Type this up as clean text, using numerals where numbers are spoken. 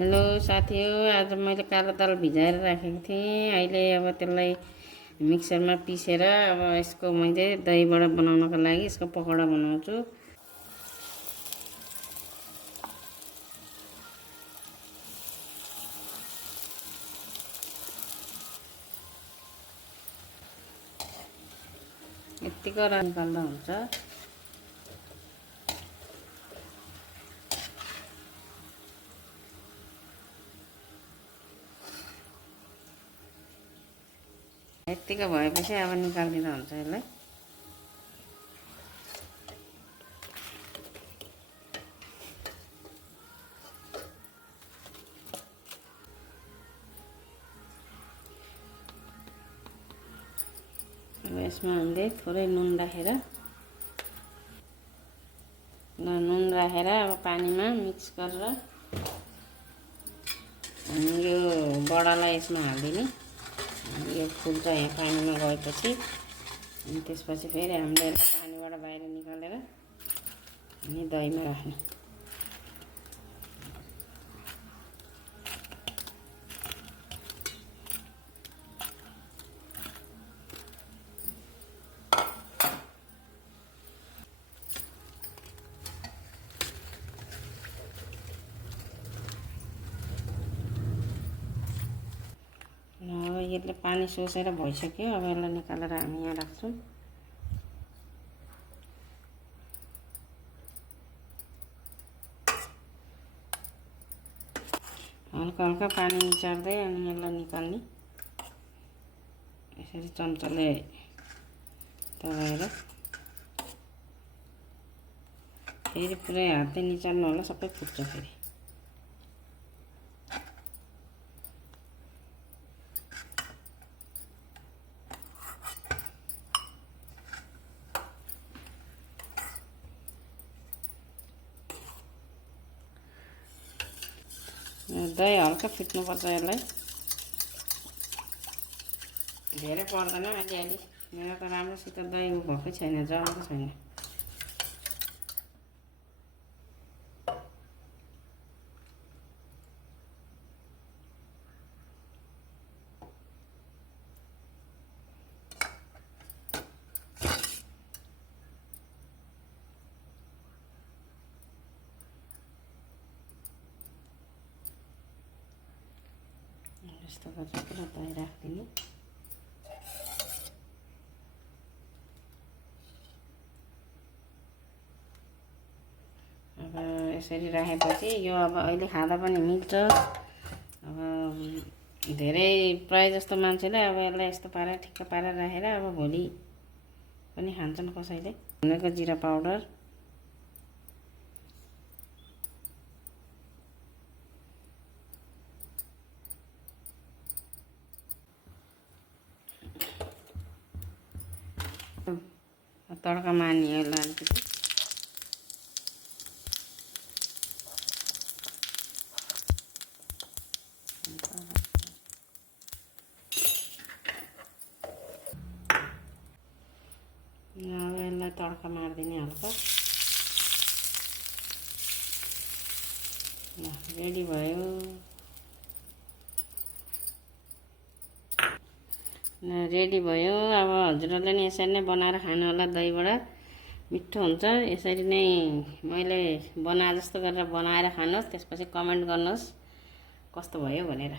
Hello साथीहरु, आज मैले कालो दाल भिजाएर राखेको थिएँ। अहिले अब त्यसलाई मिक्सरमा पिसेर अब यसको मैले दही बडा बनाउनको लागि यसको पकौडा बनाउँछु। यतिको रस निकाल्दा हुन्छ। यतिको भएपछि अब निकालिदिँदा हुन्छ यसलाई। अब यसमा हामीले थोरै नुन राखेर अब पानीमा मिक्स गरेर हामी यो बडालाई यसमा हाल्दिने। यो फुल्छ यहाँ पानीमा गएपछि, अनि त्यसपछि फेरि हामीले पानीबाट बाहिर निकालेर अनि दहीमा राख्ने। अब यसले पानी सोसेर भइसक्यो। अब यसलाई निकालेर हामी यहाँ राख्छौँ। हल्का हल्का पानी निचार्दै अनि यसलाई निकाल्ने। यसरी चम्चाले दबाएर फेरि पुरै हातले निचाल्नु होला, सबै फुट्छ फेरि। दही हल्का फिट्नुपर्छ यसलाई, धेरै पर्दैन। अलि मेरो त राम्रोसित दही भएकै छैन, जमेको छैन। यस्तो गरेर पुरा दही राखिदिने। अब यसरी राखेपछि यो अब अहिले खाँदा पनि मिल्छ। अब धेरै प्राय जस्तो मान्छेले अब यसलाई यस्तो पारेर ठिक्क पारेर राखेर अब भोलि पनि खान्छन् कसैले। भुनेको जिरा पाउडर, तड्का मार्ने यसलाई अलिकति। अब यसलाई तड्का मारिदिने हल्का। ल, रेडी भयो। रेडी भयो। अब हजुरहरूले नि यसरी नै बनाएर खानु होला। दहीबडा मिठो हुन्छ। यसरी नै मैले बनाए जस्तो गरेर बनाएर खानुहोस्, त्यसपछि कमेन्ट गर्नुहोस् कस्तो भयो भनेर।